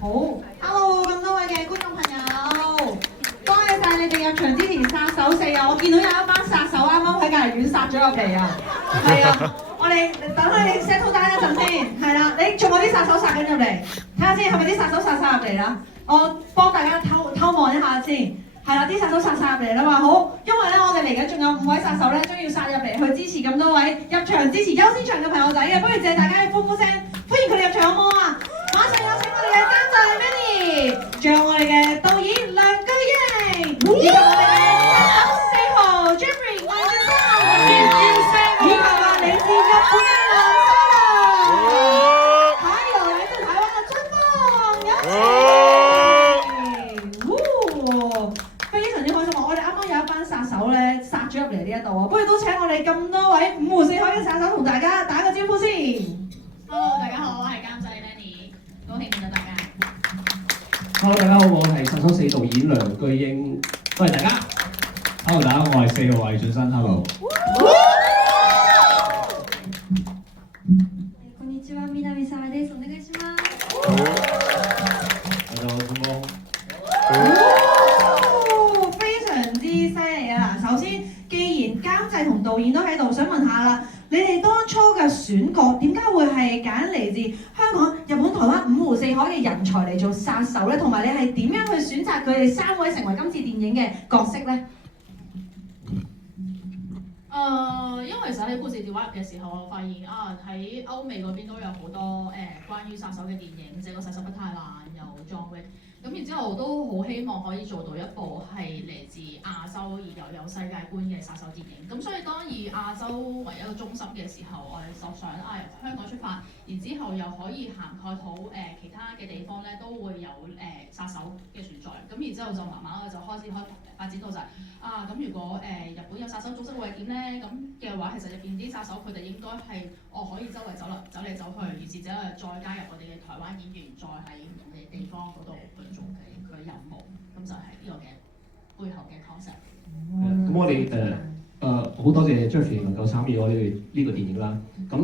好 ，Hello 咁多位嘅觀眾朋友，多謝晒你哋入場之前殺手4啊！我見到有一班殺手啱啱喺隔離院殺咗入嚟啊！係啊，我哋等佢哋 settle down 一陣先，係啦，你仲有啲殺手殺緊入嚟，睇下先係咪啲殺手殺晒入嚟啦？我幫大家偷望一下先，係啦，啲殺手殺晒入嚟啦嘛，好，因為咧我哋嚟緊仲有5位殺手咧，將要殺入嚟去支持咁多位入場支持優先場嘅朋友仔嘅，不如借大家嘅歡呼聲，歡迎佢哋入場好唔好啊？馬上有請我哋嘅監製 Manny， 仲有我哋嘅導演梁巨英，以及我哋嘅殺手4號 Jeffrey 魏俊生，以及嚟自日本嘅藍沙還有來自台灣嘅春風，有請！非常之開心啊！我哋啱啱有一班殺手咧殺咗入嚟呢一度啊，不如都請我哋咁多位五湖四海嘅殺手同大家打個招呼先。Hello， 大家好，我係監製 Manny， 高興見到大家。Hello， 大家好，我係殺手4導演梁巨英，歡迎大家。Hello， 大家好，我係4號魏俊生 ，Hello。こんにちは、南沢です。お願いします。大家好，春風。非常之犀利啊！嗱，首先，既然監製同導演都喺度，想問下啦，你哋當初嘅選角點解會係揀嚟自香港、日本、台灣五湖四海嘅人才嚟做殺手咧？同埋你係點樣去選擇佢哋3位成為今次電影嘅角色咧？因為其實喺故事調畫入嘅時候，我發現啊喺歐美嗰邊都有好多關於殺手嘅電影，這個殺手不太冷，有 John Wick。咁然之後都好希望可以做到一部係嚟自亞洲而又有世界觀嘅殺手電影。咁所以當以亞洲為一個中心嘅時候，我哋就想由香港出發，然之後又可以涵蓋到其他嘅地方咧，都會有殺手嘅存在。咁然之後就慢慢就開始發展到就係咁如果日本有殺手組織會係點咧？咁嘅話，其實入邊啲殺手佢哋應該係可以周圍走嚟走去，而是者再加入我哋嘅台灣演員，再喺唔同嘅地方嗰度去做佢嘅任務，咁就係呢個嘅背後嘅 concept。咁我哋好多謝 Jeffrey 能夠參與我哋呢個電影啦。咁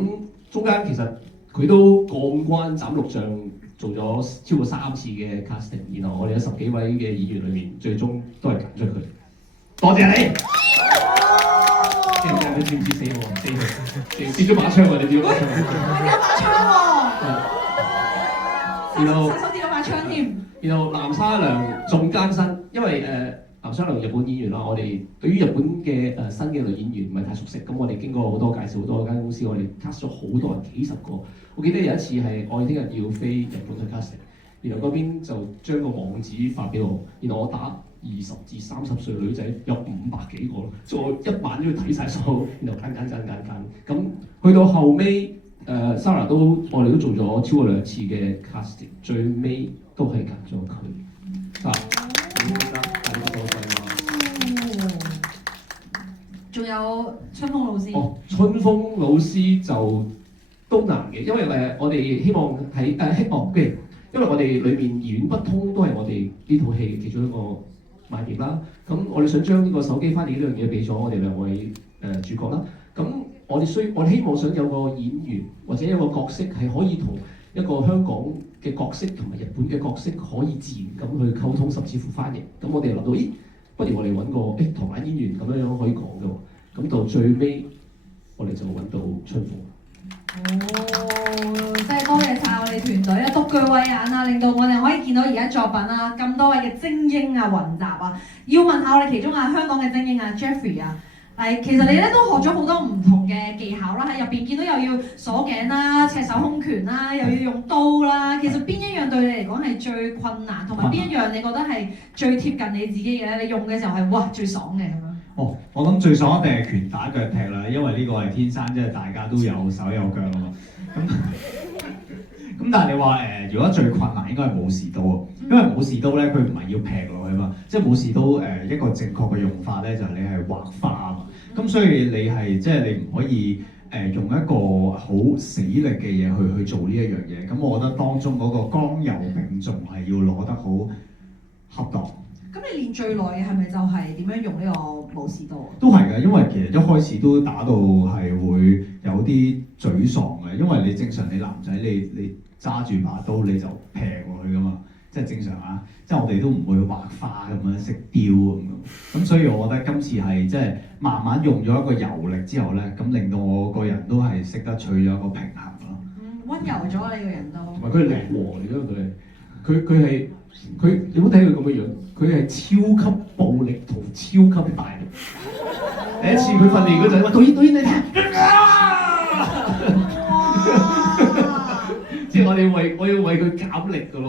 中間其實佢都過五關斬六將，做咗超過3次嘅 casting， 然後我哋有10幾位嘅演員裏面，最終都係揀咗佢。多謝你！你知唔知4號？跌咗把槍喎！你跌咗把槍。跌咗把槍喎！殺手跌咗把槍添。然後南沙良仲艱辛，因為南沙良日本演員啦，我哋對於日本嘅新嘅女演員唔係太熟悉，咁我哋經過好多介紹，好多間公司，我哋 cast 咗好多人，幾十個。我記得有一次係我哋聽日要飛日本去 casting， 然後嗰邊就將個網址發俾我，然後我打20至30歲女仔有500幾個咯，所以我一晚都要睇晒所有，然後揀。咁去到後尾Sarah 我哋都做咗超過2次嘅 casting， 最尾都係揀咗佢。仲有春風老師。春風老師就都難嘅，因為我哋希望喺因為我哋裏面言語不通都係我哋呢套戲其中一個賣點啦。咁我哋想將呢個手機翻譯呢樣嘢俾咗我哋2位主角啦。咁我哋希望想有個演員或者有個角色係可以同一個香港嘅角色同埋日本嘅角色可以自然咁去溝通，甚至乎翻譯。咁我哋諗到，不如我哋揾個台灣演員咁樣可以講嘅喎。咁到最尾，我哋就揾到春風。真係多謝晒我哋團隊啦，獨具慧眼啊，令到我哋可以見到而家作品啊，咁多位嘅精英啊雲集啊。要問下我哋其中香港嘅精英啊 Jeffrey 啊。其實你咧都學咗好多唔同嘅技巧啦，喺入邊見到又要鎖頸啦、赤手空拳啦，又要用刀啦。其實邊一樣對你嚟講係最困難，同埋邊一樣你覺得係最貼近你自己嘅咧？你用嘅時候係最爽嘅咁樣。我諗最爽一定係拳打腳踢啦，因為呢個係天生即係大家都有手有腳啊嘛。咁但係你話如果最困難應該係武士刀啊，因為武士刀咧佢唔係要劈落去嘛，即係武士刀一個正確嘅用法咧就係你係畫花啊嘛。咁所以你係即係你唔可以用一個好死力嘅嘢去做呢一樣嘢。咁我覺得當中嗰個剛柔並重係要攞得好恰當。咁你練最耐嘅係咪就係點樣用呢個武士刀？都係嘅，因為其實一開始都打到係會有啲沮喪嘅，因為你正常你男仔你揸住把刀你就劈落去噶嘛，即係正常啊，即係我哋都唔會畫花咁樣識雕咁所以我覺得今次係即係慢慢用咗一個柔力之後咧，咁令到我個人都係識得取咗一個平衡咯。溫柔咗你個人都。同埋佢係力王嚟㗎，佢係你冇睇佢咁嘅樣，佢係超級暴力同超級大力。第一次佢訓練嗰陣，話導演你睇，即係我要為佢減力㗎咯。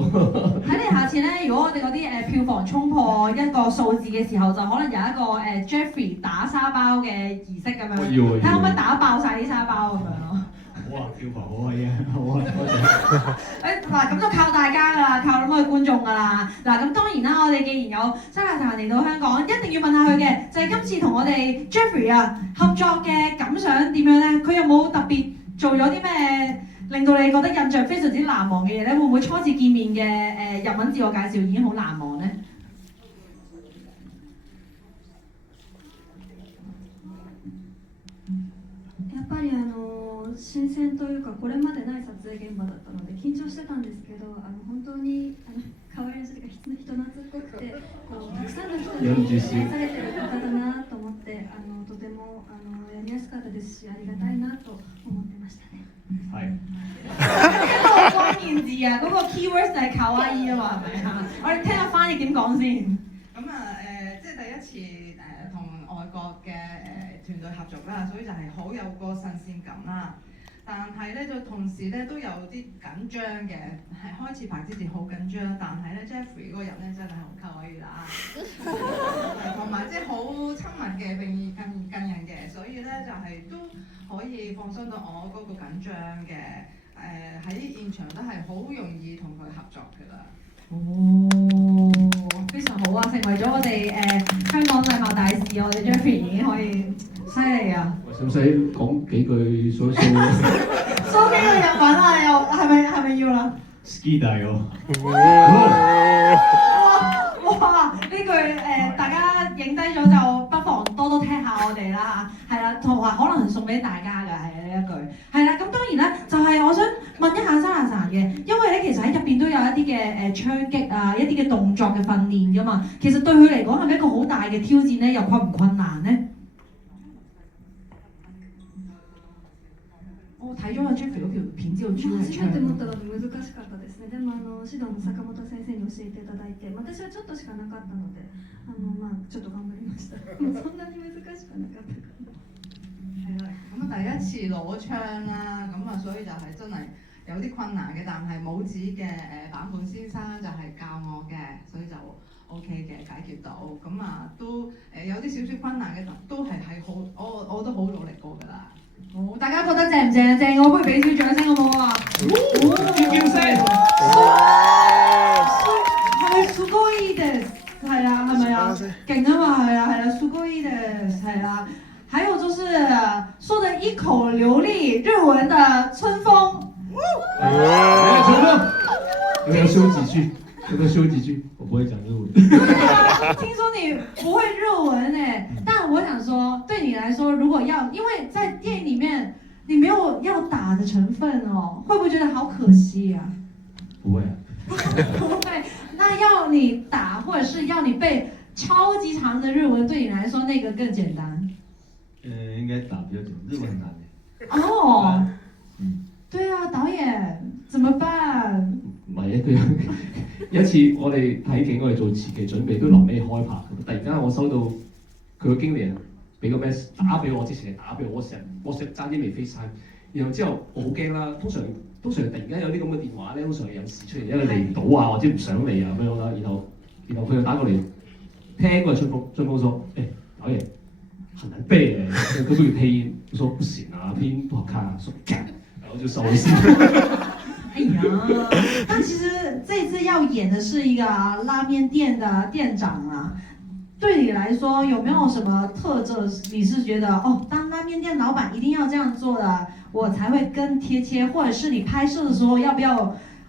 睇你下次咧，如果我哋嗰啲票房衝破一個數字嘅時候，就可能有一個Jeffrey 打沙包嘅儀式咁樣，睇可唔可以打爆晒啲沙包咁樣咯。好啊，票房好可以啊，好啊，多謝。嗱，咁就靠大家㗎啦，靠咁多觀眾㗎啦。嗱，咁當然啦，我哋既然有沙拿達嚟到香港，一定要問下佢嘅，就係今次同我哋 Jeffrey 啊合作嘅感想點樣咧？佢有冇特別做咗啲咩令到你覺得印象非常之難忘嘅嘢咧？會唔會初次見面嘅日文自我介紹已經好難忘咧？やっぱり新鮮というかこれまでない撮影現場だったので緊張してたんですけど本当に可愛らしいというか人懐っこくてこうたくさんの人に愛されてる方だなと思ってとてもやりやすかったですしありがたいなと思ってましたね。係。呢個關鍵字啊，嗰個 keywords 就係卡哇伊啊嘛，係咪啊？我哋聽下翻譯點講先。咁即係第一次同外國嘅團隊合作啦，所以就係好有個新鮮感啦。但係咧就同時咧都有啲緊張嘅，係開始拍之前好緊張，但係咧 Jeffrey 嗰個人咧真係好卡哇伊啦，同埋即係好親民嘅，並以近人嘅，所以咧就係都可以放鬆到我嗰個緊張嘅，喺現場都係好容易同佢合作㗎啦。哦，非常好啊！成為咗我哋香港禮貌大使，我哋 Jeffrey 已經可以犀利啊！使唔使講幾句蘇幾句日文啊？又係咪要啦 ？Ski 大喎！哇！呢句大家影低咗就不妨多聽下我哋啦嚇，係啦，同埋可能送俾大家㗎，係呢一句，係啦。咁當然咧，就係我想問一下沙拿達嘅，因為咧其實喺入邊都有一啲嘅槍擊啊，一啲嘅動作嘅訓練㗎嘛。其實對佢嚟講係咪一個好大嘅挑戰咧？又困唔困難咧？我睇咗阿 Jeffrey 嗰條片之後，主要係初めて持ったので難しかったですね。でも指導の坂本先生に教えていただいて、私はちょっとしかなかったので、ちょっと頑張りました。そんなに難しくなかったかな。係啦，咁第一次攞槍啦，咁所以就係真係有啲困難嘅，但係武指嘅坂本先生就係教我嘅，所以就 OK 嘅解決到，都有啲少少困難嘅，都係好，我都好努力過㗎啦。好，大家覺得正唔正啊？正，我不如俾少掌聲好唔好啊？叫聲，係咪すごいです？係啊，係咪啊？勁啊嘛，係啊，すごいです，係啦。還有就是說得一口流利日文的春風。春風，要不要修幾句？要不要修幾句？我不會講日文。聽說你不會日文誒，但我想說，對你來說，如果要，因為在電影裡面你沒有要打的成分哦，會不會覺得好可惜啊？不會啊。不會，那要你打，或者是要你背超級長的日文，對你來說那個更簡單。應該打比較久，日文很難嘅。哦，對啊，導演怎麼辦？唔係一有一次我哋睇景，我哋做前期準備都臨尾開拍，突然間我收到佢個經理人俾個 message 打俾我，之前係打俾我，我成爭啲未飛晒，然後之後我好驚啦。通常突然間有啲咁嘅電話咧，通常係有事出現，因為嚟唔到啊，或者唔想嚟啊咁樣啦。然後佢就打過嚟，聽嗰個春風說，導演很難背誒，可不可以配音？我說不行啊，配音不好看啊，說幹，然後就收了線。哎呀，但其實這次要演的是一個拉麵店的店長啊，對你來說有沒有什麼特質？你是覺得哦，當拉麵店老闆一定要這樣做的，我才會更貼切，或者是你拍攝的時候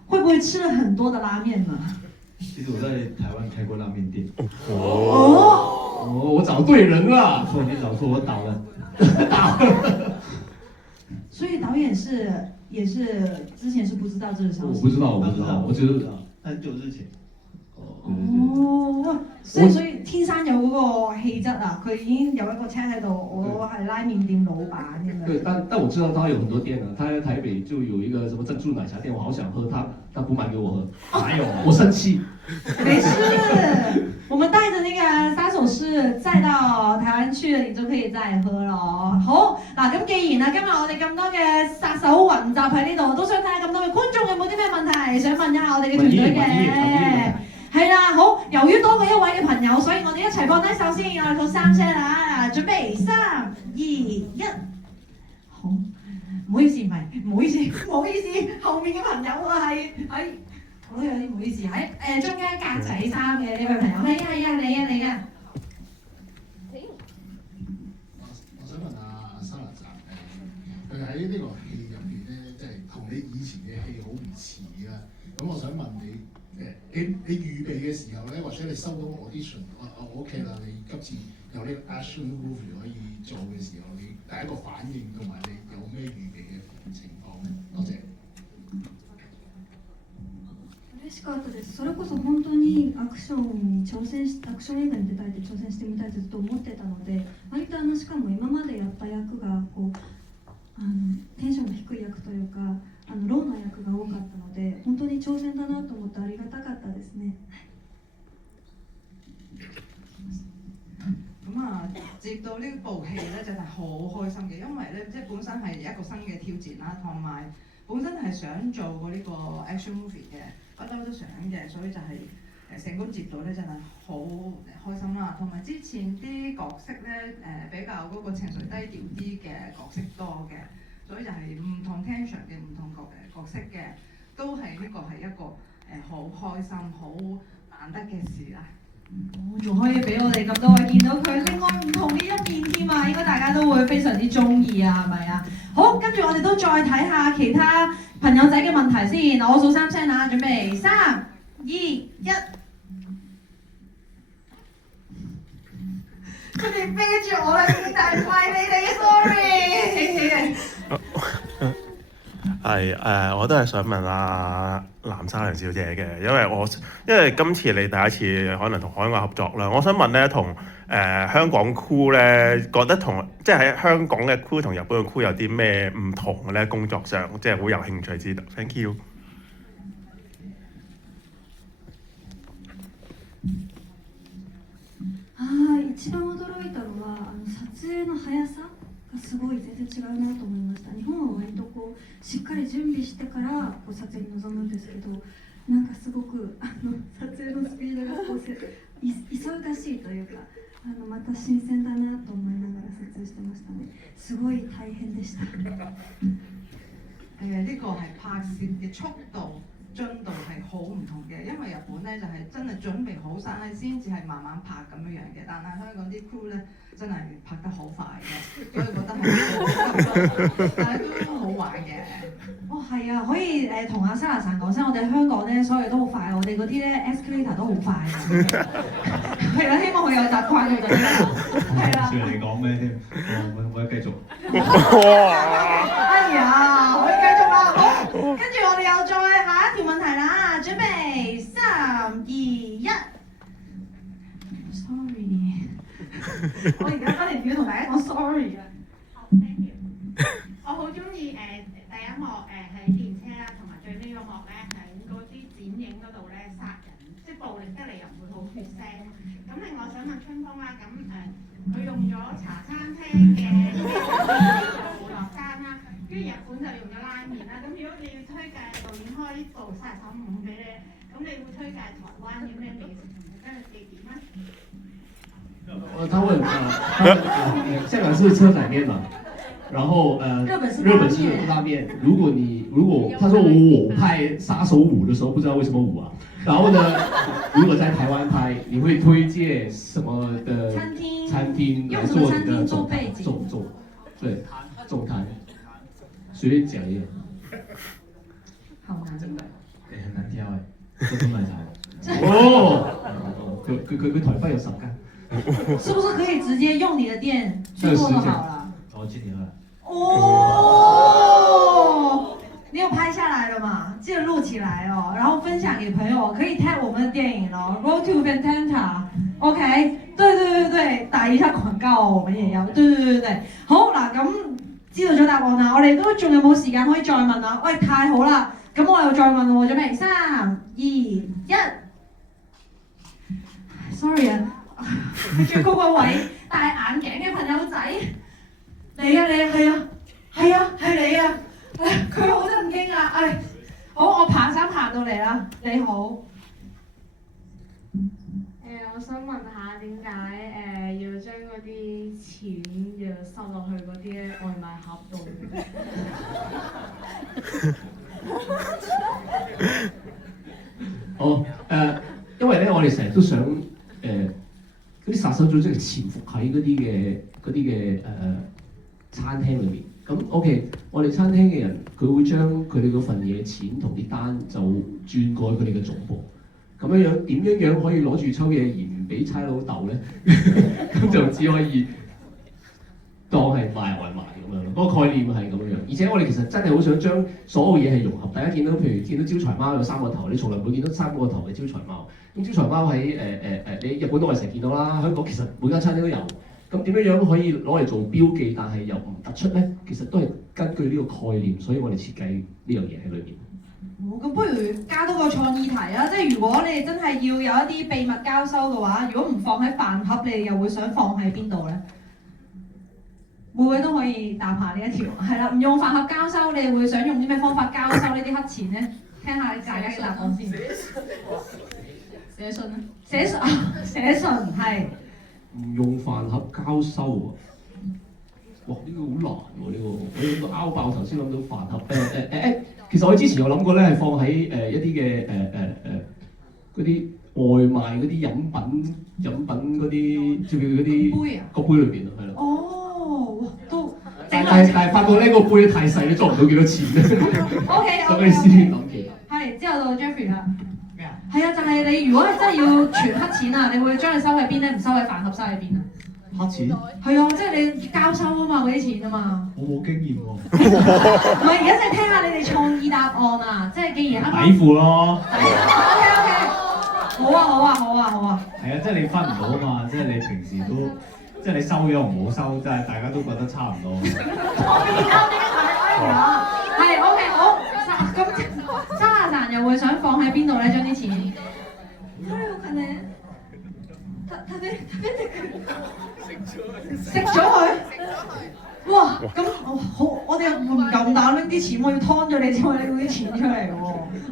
會不會吃了很多的拉麵呢？其實我在台灣開過拉麵店。哦，我找對人啦。錯，你找錯，我倒了。所以導演也是之前是不知道這個消息。我不知道，我覺得很久之前。哦，所以天生有嗰個氣質啊！佢已經有一個車喺度，我係拉麵店老闆咁樣。對，但我知道他有很多店啊，他在台北就有一個什麼珍珠奶茶店，我好想喝，他不賣給我喝，哪有？我生氣。沒事，我們帶着那個殺手師再到台灣去，你就可以再喝咯。好，嗱咁既然今日我哋咁多嘅殺手雲集喺呢度，都想睇下咁多嘅觀眾有冇啲咩問題想問一下我哋嘅團隊嘅。係啦，好，由於多過一位嘅朋友，所以我哋一齊放低手先，我哋到3聲啦，準備3、2、1，好，唔好意思，後面嘅朋友啊係我都有啲唔好意思，喺中間格仔衫嘅呢位朋友，係啊，你啊。我想問下沙拿澤佢喺呢個戲入邊咧，即係同你以前嘅戲好唔似啊。咁我想問你。你預備嘅時候咧，或者你收到 audition， 我 OK 啦，你今次有呢個 action movie 可以做嘅時候，你第一個反應同埋你有咩預備嘅情況咧？多謝。嬉しかったです。それこそ本当にアクション映画に出たいって挑戦してみたいってずっと思ってたので、割としかも今までやった役がこうテンションが低い役というかローな役が多かったので、本当に挑戦だなと思ってありがたかったですね。咁啊，接到呢部戲咧，真係好開心嘅，因為咧即係本身係一個新嘅挑戰啦，同埋本身係想做過呢個 action movie 嘅，不嬲都想嘅，所以就係成功接到咧，真係好開心啦。同埋之前啲角色咧比較嗰個情緒低調啲嘅角色多嘅。所以就係唔同 tension 嘅唔同角色嘅，都係呢個係一個好開心、好難得嘅事啦。仲可以俾我哋咁多位見到佢另外唔同嘅一面添啊！應該大家都會非常之中意啊，係咪啊？好，跟住我哋都再睇下其他朋友仔嘅問題先。我數3聲啦，準備3、2、1。佢哋啤住我啦，但係怪你哋，sorry。係我都係想問下藍莎良小姐嘅，因為今次你第一次可能同海外合作啦，我想問咧同香港 crew 咧，覺得即係喺香港嘅 crew 同日本嘅 crew 有啲咩唔同咧？工作上即係好有興趣知道。Thank you。一番驚いたのは撮影の速さがすごい全然違うなと思いました。日本は割とこうしっかり準備してからこう撮影に臨むんですけど、なんかすごく撮影のスピードがこう忙しいというかまた新鮮だなと思いながら撮影してましたね。すごい大変でした。呢個係拍攝嘅速度。進度係好唔同嘅，因為日本咧就係真係準備好晒先至係慢慢拍咁樣嘅，但係香港啲 crew 咧真係拍得好快嘅，所以覺得係但係都好玩嘅。哦，係啊，可以同阿沙拿神講聲，我哋香港咧所有都好快，我哋嗰啲咧 escalator 都好快嘅。係啦，希望佢有習慣到就得啦。係啦。算你講咩添？我繼續。哎呀，可以繼續啦，好，跟住我哋又再下一條問題啦，準備3、2、1。Sorry， 我而家不停要同大家講 sorry 啊。好 ，thank you。我好中意第一幕喺電車啦，同埋最尾嗰幕咧喺嗰啲剪影嗰度咧殺人，即係暴力得嚟又唔會好血腥。咁另外想問春風啦，咁佢用咗茶餐廳嘅做落山啦，跟住日本就用咗拉麵啦。咁如果你要推介導演開呢部殺手5俾你，咁你會推介台灣嘅咩美食同埋跟住地點啊？他問香港是車仔麵嘛，然後日本是拉麵。如果他說我拍殺手5的時候，不知道為什麼5啊？然後呢，如果在台灣拍，你會推薦什麼的餐廳來做你的總壇？隨便講一個。好難明白。很難挑哎，珍珠奶茶。佢台北有10間。是不是可以直接用你的店去做就好了？我知點啦。哦，你有拍下來了嘛？記得錄起來哦，然後分享給朋友，可以 tag 我們的電影哦 ，Road to Fantanta。OK， 對，打一下廣告哦，我們也要。對。好嗱，咁知道咗答案啦，我哋都仲有冇時間可以再問啊？喂，太好啦，咁我又再問喎，準備3、2、1。Sorry 啊。最高個位戴眼鏡嘅朋友仔，你啊，係你啊，佢好震驚啊！好，我爬山爬到嚟啦，你好。我想問下點解要將嗰啲錢要收落去嗰啲外賣盒度？因為咧，我哋成日都想嗰啲殺手組織係潛伏喺嗰啲嘅餐廳裏面。咁 OK， 我哋餐廳嘅人佢會將佢哋嗰份嘢錢同啲單就轉過去佢哋嘅總部。咁樣點樣可以攞住抽嘢而唔俾差佬鬥咧？咁就只可以當係賣外賣咁樣咯。嗰個概念係咁樣。而且我哋其實真係好想將所有嘢係融合。大家見到譬如見到招財貓有3個頭，你從來唔會見到3個頭嘅招財貓。咁招財貓喺你日本都係成日見到啦，香港其實每間餐廳都有。咁點樣可以攞嚟做標記，但係又唔突出咧？其實都係根據呢個概念，所以我哋設計呢樣嘢喺裏面。好，咁不如加多個創意題啊！即係如果你哋真係要有一啲秘密交收嘅話，如果唔放喺飯盒，你哋又會想放喺邊度咧？每位都可以答下呢一條，係啦，唔用飯盒交收，你哋會想用啲咩方法交收呢啲黑錢咧？聽下大家嘅答案先。寫信啊！寫信係。唔用飯盒交收啊！哇！呢個好難喎，呢個我諗到拗爆頭先諗到飯盒其實我之前有諗過咧，係放喺一啲嘅嗰啲外賣嗰啲飲品嗰啲，叫嗰啲杯啊個杯裏邊啊，係啦。哦，都但係發覺呢個杯太細，你裝唔到幾多錢咧。OK， 所以先諗其他。係，之後到 Jeffrey 啦。咩啊？係啊，就係你如果係真係要存黑錢啊，你會將佢收喺邊咧？唔收喺飯盒，收喺邊啊？黑錢？係啊，即係你交收啊嘛，嗰啲錢啊嘛。我冇經驗喎。唔係，而家即係聽下你哋創意答案啊！即係既然啱啱底褲咯。OK， 好啊。係啊，即係你分唔到啊嘛，即係你平時都，即係你收咗唔好收，即係大家都覺得差唔多。係 OK 好，咁沙拉蘭又會想放喺邊度咧？將啲錢。食咗佢。哇！咁好，我哋又唔夠膽拎啲錢，我要劏咗你先可以拎啲錢出嚟喎。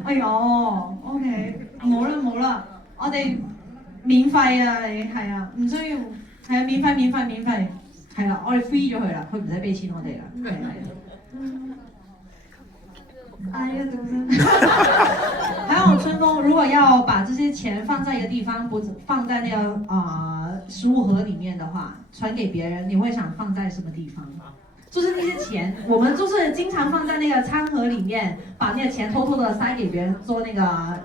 哎呦 ，OK， 冇啦，我哋免費啊，你係啊，唔需要，係啊，免費，係啦，我哋 free 咗佢啦，佢唔使俾錢我哋啦，係。ありがとうございます。还有春风，如果要把这些钱放在一个地方，不放在那个食物盒里面的话，传给别人，你会想放在什么地方？就是那些钱，我们就是经常放在那个餐盒里面，把那个钱偷偷的塞给别人做那个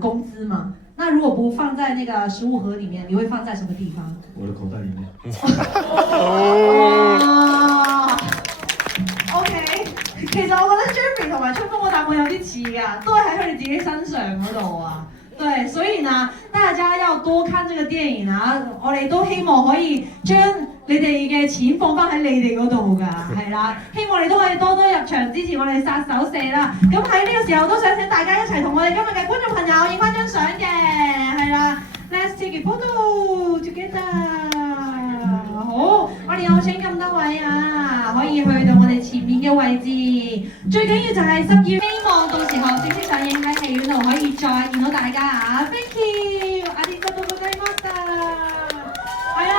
工资嘛。那如果不放在那个食物盒里面，你会放在什么地方？我的口袋裡面。OK， 其實我覺得 Jeffrey 同埋春風個答案有啲似㗎，都係喺佢哋自己身上嗰度啊。對，所以呢，大家要多看這個電影啊！我哋都希望可以將你哋嘅錢放翻喺你哋嗰度㗎，係啦。希望你都可以多多入場支持我哋殺手4啦。咁喺呢個時候都想請大家一齊同我哋今日嘅觀眾朋友影翻張相嘅，係啦。Let's take a photo together。好，我哋有請咁多位啊，可以去到我哋前面嘅位置。最緊要就係12月，希望到時候正式上映喺戲院度可以再見到大家啊 ！Thank you，ありがとうございました。係啊，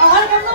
我哋咁多。